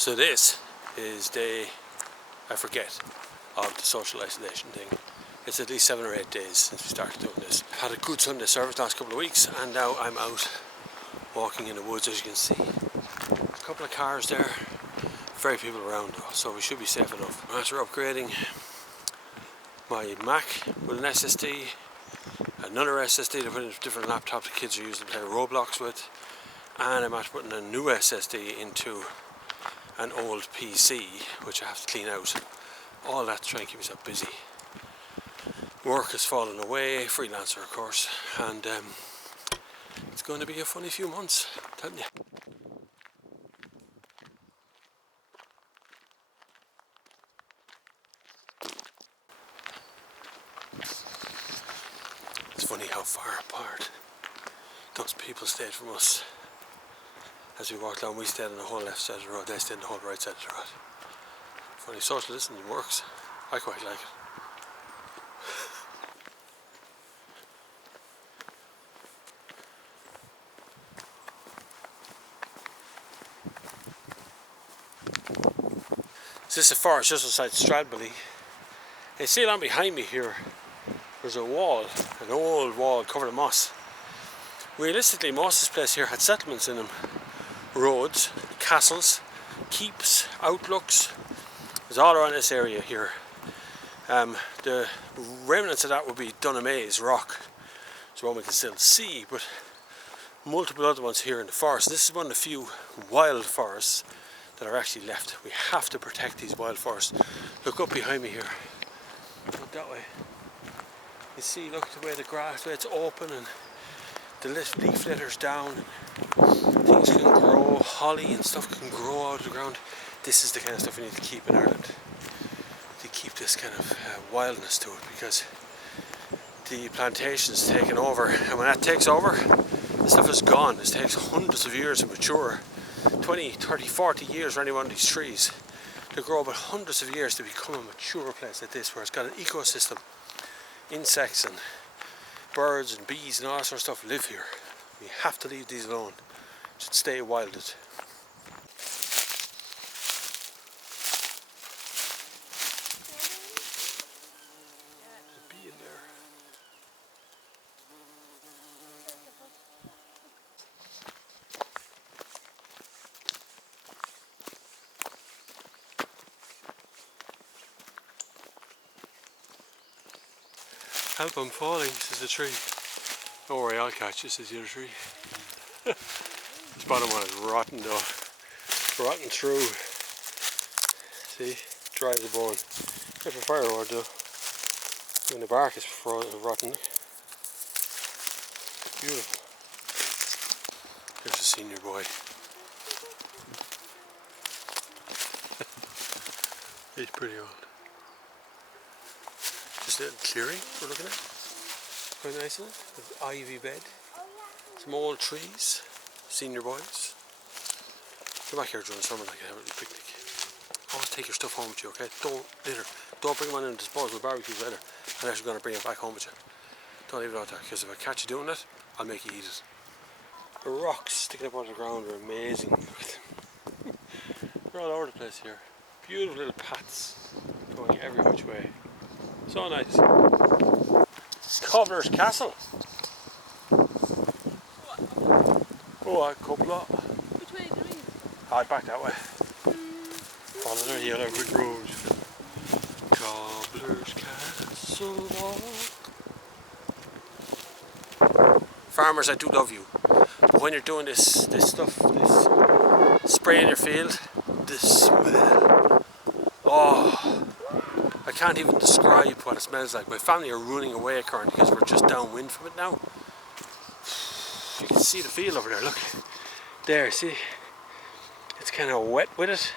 So this is day, I forget, of the social isolation thing. It's at least 7 or 8 days since we started doing this. Had a good Sunday service last couple of weeks, and now I'm out walking in the woods, as you can see. A couple of cars there, very people around though, so we should be safe enough. After upgrading my Mac with an SSD, another SSD to put into different laptops the kids are using to play Roblox with, and I'm after putting a new SSD into an old PC which I have to clean out. All that to try and keep myself busy. Work has fallen away, freelancer of course, and it's going to be a funny few months, I'm telling you. It's funny how far apart those people stayed from us. As we walked down, we stayed on the whole left side of the road, they stayed on the whole right side of the road. Funny, social distancing works. I quite like it. So this is a forest just outside Stradbally. You see along behind me here, there's a wall, an old wall covered in moss. Realistically, most of this place here had settlements in them. Roads, castles, keeps, outlooks. It's all around this area here. The remnants of that would be Dunamaze rock. It's one we can still see, but multiple other ones here in the forest. This is one of the few wild forests that are actually left. We have to protect these wild forests. Look up behind me here. Look that way. You see, look the way the grass, the way it's open and the leaf litter's down. Things can grow, holly and stuff can grow out of the ground. This is the kind of stuff we need to keep in Ireland. To keep this kind of wildness to it, because the plantation's taken over, and when that takes over, the stuff is gone. This takes hundreds of years to mature. 20, 30, 40 years for any one of these trees to grow, but hundreds of years to become a mature place like this, where it's got an ecosystem. Insects and birds and bees and all that sort of stuff live here. We have to leave these alone. It should stay wilded. There's a bee in there. Help, I'm falling, says the tree. Don't worry, I'll catch you, says the other tree. This bottom one is rotten though. Rotten through. See? Dry as a bone. Good for firewood though. When the bark is rotten. Beautiful. Here's a senior boy. He's pretty old. Just a little clearing we're looking at. Quite nice, isn't it? With ivy bed. Some old trees. Senior boys. Come back here during the summer like a little picnic. Always take your stuff home with you, okay? Don't litter. Don't bring them on in disposable barbecues later unless you're going to bring it back home with you. Don't leave it out there, because if I catch you doing it, I'll make you eat it. The rocks sticking up out of the ground are amazing. They're all over the place here. Beautiful little paths going every which way. So nice. Cobbler's Castle. Oh, a couple of. Which way are you going? Hard back that way. Follow the yellow brick road. Cobbler's Castle walk. Farmers, I do love you. But when you're doing this stuff, this spray in your field, this smell. Oh. I can't even describe what it smells like. My family are running away currently because we're just downwind from it now. You can see the field over there, look. There, see? It's kind of wet with it.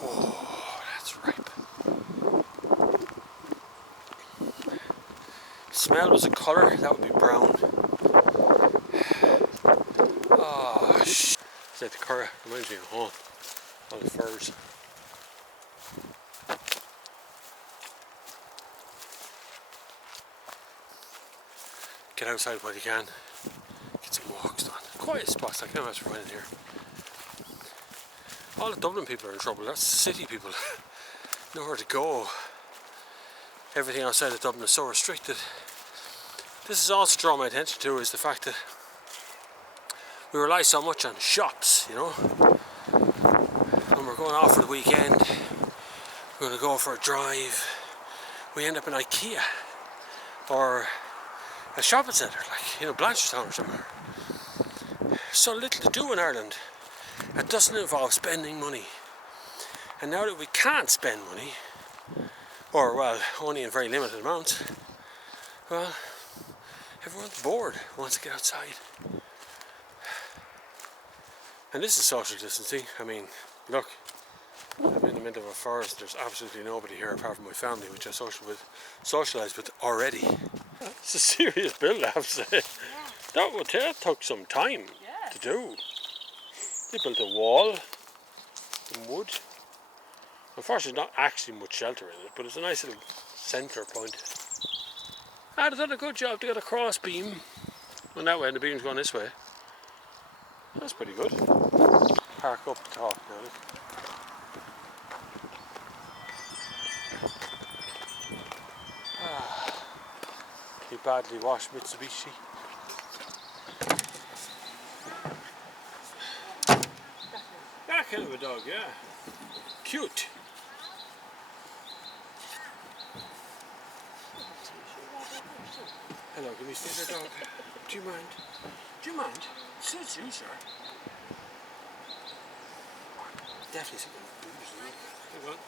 Oh, that's ripe. If smell was a colour, that would be brown. Oh, it's like the colour reminds me of home. All the firs. Get outside while you can, get some walks done. Quiet spots, I can imagine right in here. All the Dublin people are in trouble. That's city people. Nowhere to go. Everything outside of Dublin is so restricted. This is also drawn my attention to is the fact that we rely so much on shops, you know. When we're going off for the weekend, we're going to go for a drive, we end up in IKEA or a shopping centre like, you know, Blanchardstown or somewhere. So little to do in Ireland. It doesn't involve spending money. And now that we can't spend money, or well, only in very limited amounts, well, everyone's bored, wants to get outside. And this is social distancing. I mean, look, I'm in the middle of a forest, there's absolutely nobody here apart from my family, which I socialise with already. It's a serious build, I have to say. Yeah. That took some time to do. They built a wall in wood. Unfortunately, not actually much shelter in it, but it's a nice little centre point. They've done a good job. They got a cross beam going that way and the beam's going this way. That's pretty good. Park up the top now. Look. The badly washed Mitsubishi. That kind of a dog, yeah. Cute. Hello, can we see the dog? Do you mind? Do you mind? Suits you, sir. Definitely something booze. Hang on.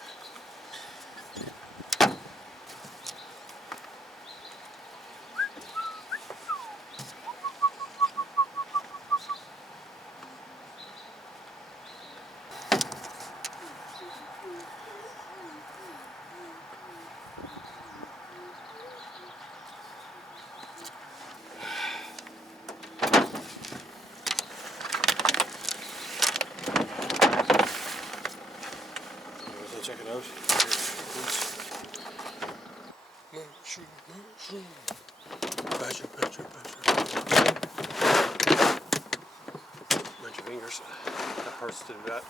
Check it out. Mushroom. Badger. Mind your fingers. That hurts to do that.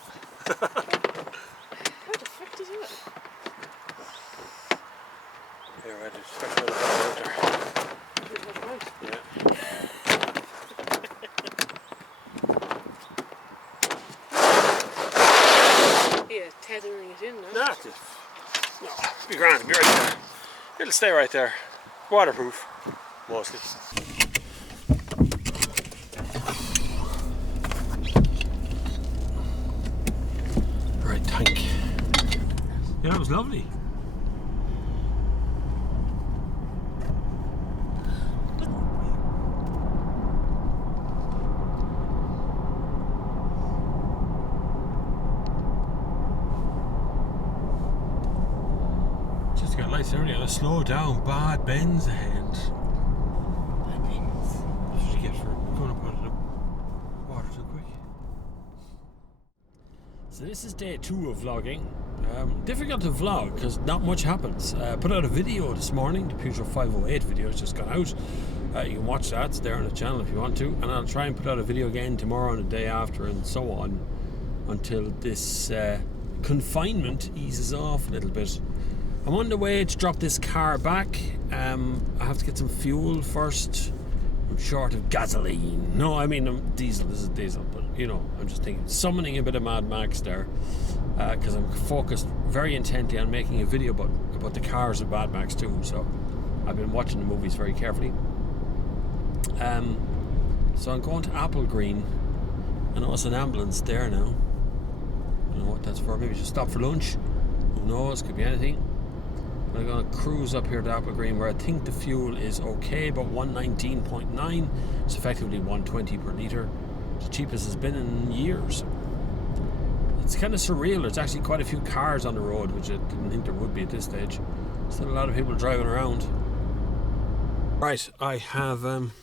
How the frick did you do it? Here, I did. Especially out there. Yeah. Tethering it in, no? No, be grand, be right there. It'll stay right there. Waterproof, mostly. Right tank. Yeah, that was lovely. Got lights earlier, let's slow down, bad bends ahead. Bad bends. What did you get for going up under the water so quick? So this is day 2 of vlogging. Difficult to vlog because not much happens. Put out a video this morning, the Peugeot 508 video has just gone out. You can watch that, it's there on the channel if you want to. And I'll try and put out a video again tomorrow and the day after and so on until this confinement eases off a little bit. I'm on the way to drop this car back. I have to get some fuel first. I'm short of gasoline. No, I mean diesel. This is diesel, but you know, I'm just thinking, summoning a bit of Mad Max there, because I'm focused very intently on making a video about the cars of Mad Max 2. So I've been watching the movies very carefully. So I'm going to Apple Green. I know it's an ambulance there now. I don't know what that's for. Maybe just stop for lunch. Who knows? Could be anything. I'm going to cruise up here to Apple Green where I think the fuel is okay, about 119.9. It's effectively 120 per litre. It's the cheapest it's been in years. It's kind of surreal. There's actually quite a few cars on the road, which I didn't think there would be at this stage. Still a lot of people driving around. Right, I have, I'm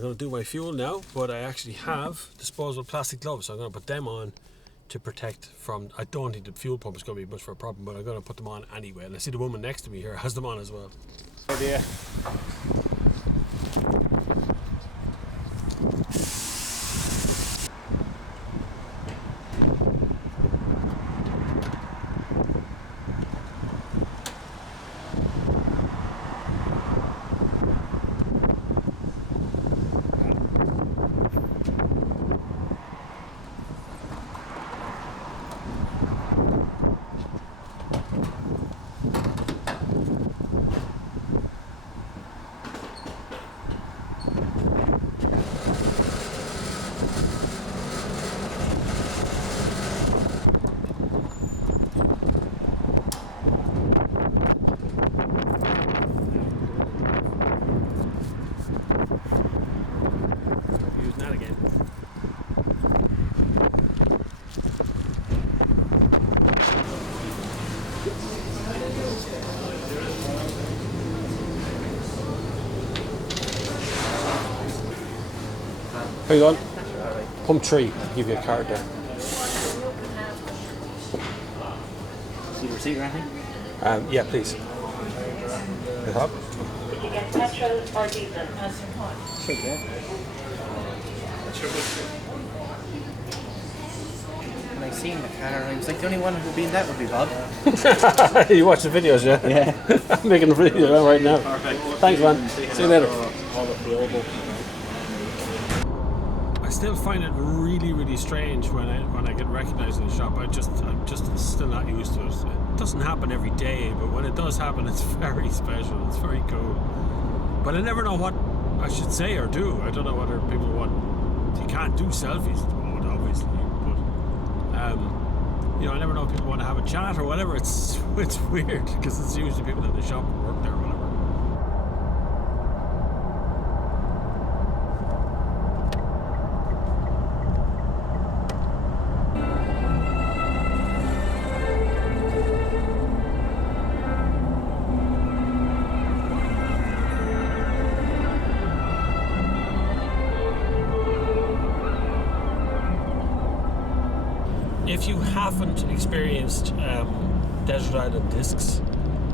going to do my fuel now, but I actually have disposable plastic gloves, so I'm going to put them on to protect from, I don't think the fuel pump is going to be much for a problem, but I'm going to put them on anyway. And I see the woman next to me here has them on as well. Idea. How you going? Pump 3. I'll give you a card there. See the receipt or anything? Yeah, please. Good help. Did you get petrol or diesel? Sure, yeah. When I seen the car, I was like, the only one who'd be in that would be Bob. You watch the videos, yeah? Yeah. I'm making a video right now. Perfect. Thanks, man. See you later. I still find it really, really strange when I get recognised in the shop. I'm just still not used to it. It doesn't happen every day, but when it does happen, it's very special. It's very cool. But I never know what I should say or do. I don't know whether people want. You can't do selfies at the moment, obviously, but I never know if people want to have a chat or whatever. It's weird because it's usually people in the shop who work there or whatever. If you haven't experienced Desert Island Discs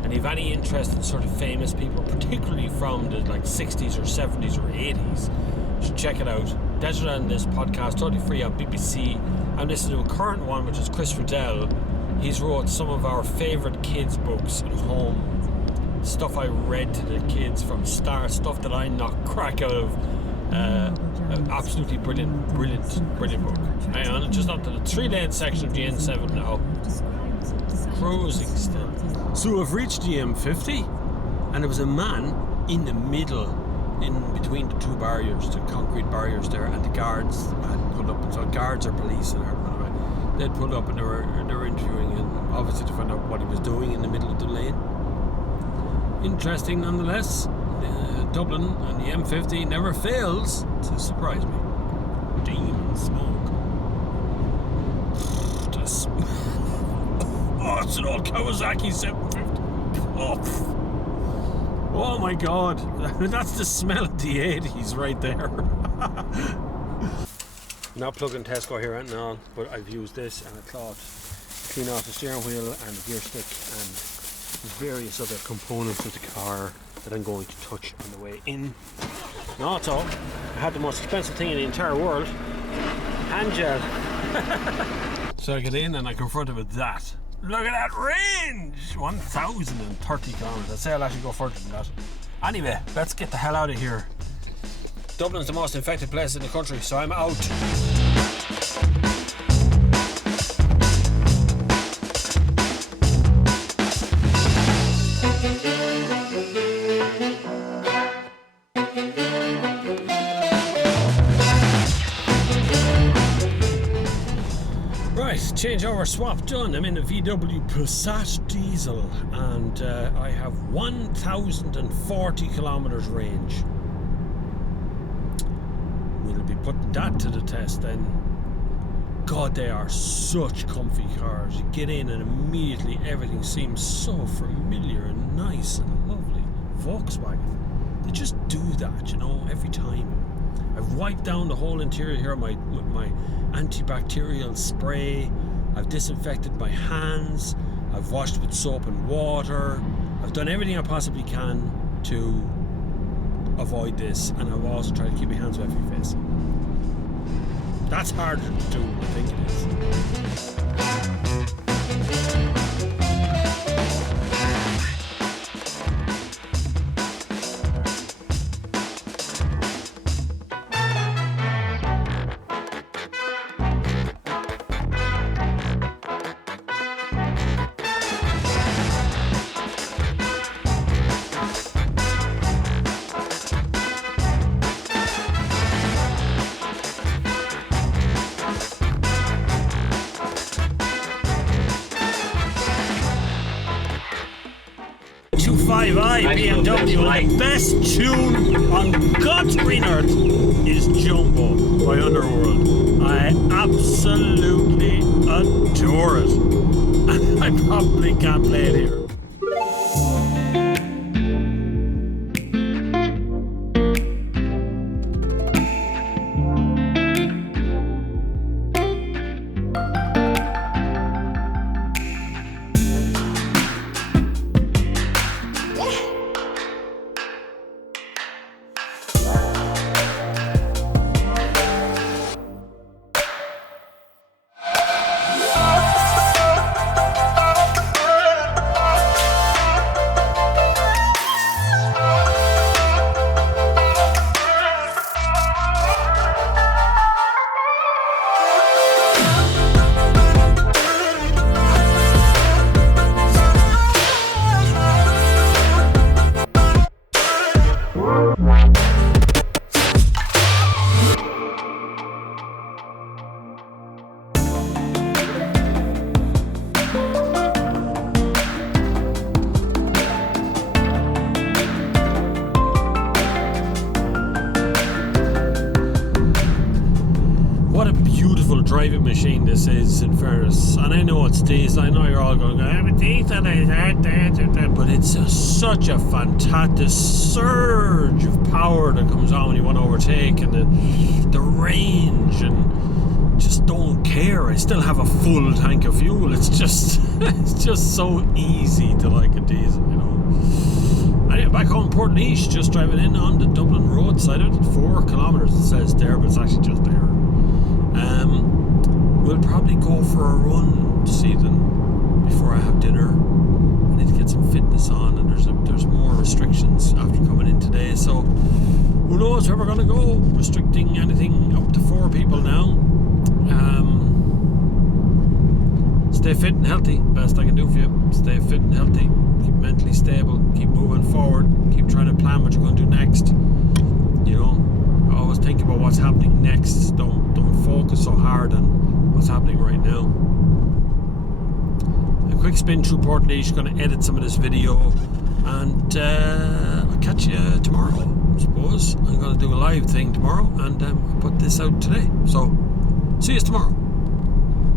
and you've any interest in sort of famous people, particularly from the 60s or 70s or 80s, you should check it out. Desert Island Discs podcast, totally free on BBC. I'm listening to a current one, which is Chris Riddell. He's wrote some of our favourite kids' books at home. Stuff I read to the kids from start, stuff that I knocked crack out of. Absolutely brilliant book. Hang on, just up to the 3-lane section of the N7 now. Cruising still. So I've reached the M50, and there was a man in the middle, in between the two barriers, the concrete barriers there, and the guards had pulled up. And so guards or police, and they'd pulled up and they were interviewing him, obviously to find out what he was doing in the middle of the lane. Interesting nonetheless. Dublin and the M50 never fails to surprise me. Demon smoke. Oh, it's an old Kawasaki 750. Oh my god. That's the smell of the 80s right there. Not plugging Tesco here and all, but I've used this and a cloth to clean off the steering wheel and the gear stick and various other components of the car that I'm going to touch on the way in. And also, I had the most expensive thing in the entire world, hand gel. So I get in and I confront it with that. Look at that range! 1,030 kilometers. I'd say I'll actually go further than that. Anyway, let's get the hell out of here. Dublin's the most infected place in the country, so I'm out. Changeover swap done. I'm in a VW Passat diesel and I have 1,040 kilometers range. We'll be putting that to the test then. God, they are such comfy cars. You get in and immediately everything seems so familiar and nice and lovely. Volkswagen, they just do that, every time. I've wiped down the whole interior here with my antibacterial spray. I've disinfected my hands. I've washed with soap and water. I've done everything I possibly can to avoid this, and I've also tried to keep my hands away from my face. That's harder to do than I think it is. 25i BMW, and the best tune on God's green earth is Jumbo by Underworld. I absolutely adore it. I probably can't play it here. beautiful driving machine this is, in fairness. And I know it's diesel. I know you're all going, I'm a diesel, but it's such a fantastic surge of power that comes on when you want to overtake, and the range, and just don't care. I still have a full tank of fuel. It's just so easy to like a diesel, you know. Anyway, back home in Portlaoise, just driving in on the Dublin roadside. 4 kilometres it says there, but it's actually just there. We'll probably go for a run this evening before I have dinner. I need to get some fitness on, and there's more restrictions after coming in today, so who knows where we're going to go. Restricting anything up to 4 people now. Stay fit and healthy, best I can do for you. Stay fit and healthy, keep mentally stable, keep moving forward, keep trying to plan what you're going to do next. You know, always think about what's happening next. Don't focus so hard on what's happening right now. A quick spin through Portlaoise, going to edit some of this video, and I'll catch you tomorrow, I suppose. I'm going to do a live thing tomorrow, and I'll put this out today. So, see you tomorrow.